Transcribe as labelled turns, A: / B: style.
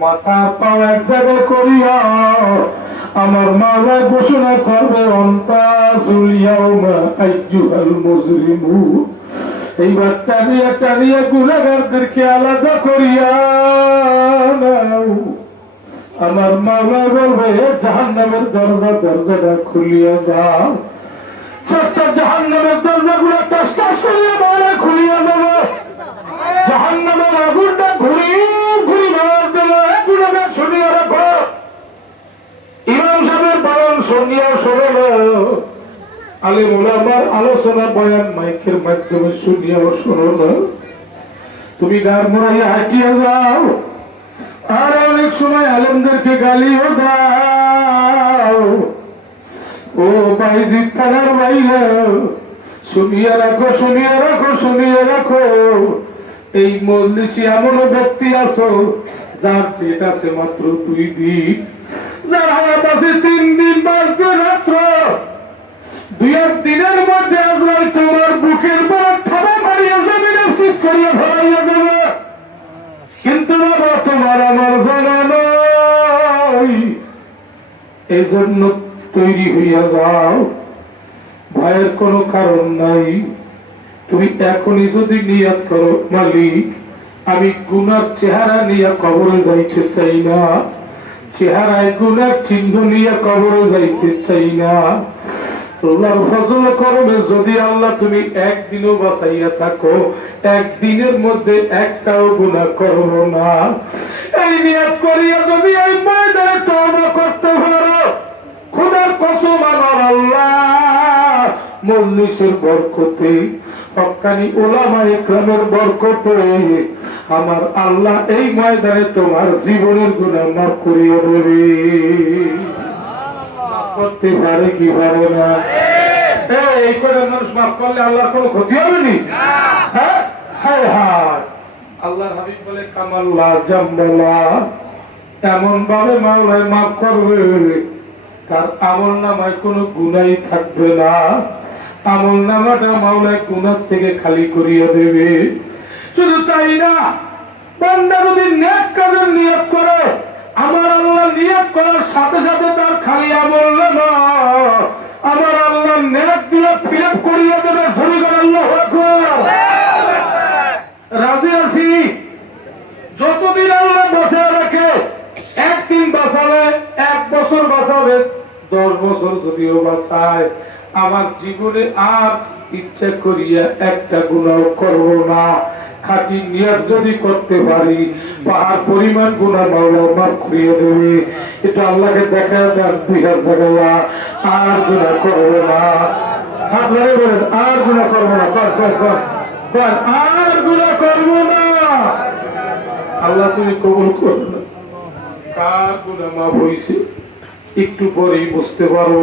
A: মাথা পাও এক জায়গায় করিয়া, আমার মাওলা ঘোষণা করবে অন্তা মুজরিমু। এইবার টানিয়া টানিয়া আলাদা করিয়া আমার মাওলা বলবে, জাহান্নামের দরজা, দরজাটা খুলিয়া যাও ছোট্ট জাহান্নামের দরজাগুলো টাস টাস করিয়া খুলিয়া দেবে জাহান্নামের আগুনটা ঘুরি ঘুরি মারার দেবে গুণাগার শুনিয়া রাখো ইমাম সাহেবের শুনিয়া শোনো আলে মোলামার আলোচনা বয়ান মাইকের মাধ্যমে শুনিয়াও শোনো না তুমি গার মোড়াইয়া হাঁটিয়া যাও, আর অনেক সময় আলমদেরকে গালিও দাও। ও বাইজি থানার বাইরে, শুনিয়া রাখো শুনিয়া রাখো শুনিয়া রাখো। এই মজলিসে এমন ব্যক্তি আছো, যার পেট আছে মাত্র দুই দিন। যার হাত আছে তিন দিন দুই দিনের মধ্যে আজরাই তোমার বুকের পর থাবা মারিয়া জমিনে চিত করিয়া ভরাইয়া দেবে। কিন্তু বাবা, তোমার আমার জানা নাই। এই জন্য তৈরি হইয়া যাও। ভয়ের কোনো কারণ নাই। তুমি এখনই যদি নিয়াত করো, মালিক, আমি গুনার চেহারা নিয়ে কবরে যাইতে চাই না। চেহারায় গুনার চিহ্ন নিয়ে কবরে যাইতে চাই না। আল্লাহর ফজল করবে যদি আল্লাহ তুমি একদিনও বাঁচাইয়া থাকো, একদিনের মধ্যে একটাও করব না। এই নিয়াত করিয়া যদি এই ময়দানে করতে পারো, খোদার কসম আমার আল্লাহ, মজলিসের বরকতে হক্কানি ওলামা ইকরামের বরকতে, আমার আল্লাহ এই ময়দানে তোমার জীবনের গুণা মাফ করিয়া দেবে। করতে পারে কি পারে না? এই, এই করে মানুষ মাফ করলে আল্লাহর কোনো ক্ষতি হবে নি? হ্যাঁ? হায় হায়। আল্লাহ হাবিব বলে কামাল্লা জাম্বালা এমন ভাবে মাওলায় মাফ করবে। তার আমল নামায় কোনো গুনাই থাকবে না। আমল নামাটা মাওলায় গুনার থেকে খালি করিয়ে দেবে। শুধু তাই না বান্দা যদি নিয়ত করে আমার আল্লাহ নিয়ত করার সাথে সাথে তার খালি আমল নামা আমার আল্লাহ নেক দিয়ে ফিরাপ করিয়ে দেবে শরীর আল্লাহ রাজি আছি যতদিন আল্লাহ বাঁচিয়ে রাখে একদিন বাঁচাবে, এক বছর বাঁচাবে, দশ বছর যদিও বাঁচায়। আমার জীবনে আর ইচ্ছা করিয়া একটা গুণাও করব না। খাঁটি নিয়ত যদি করতে পারি, পাহাড় পরিমাণ গুণা মাওলা মাফ করিয়ে দেবে। এটা আল্লাহকে দেখা দেন দুই হাত আর গুণা করব না। ধরে বলেন, আর গুণা করব না। কর কর কর আর গুণা করব না। আল্লাহ তুমি কবুল করবে কার গুণা মাফ হয়েছে একটু পরেই বুঝতে পারো।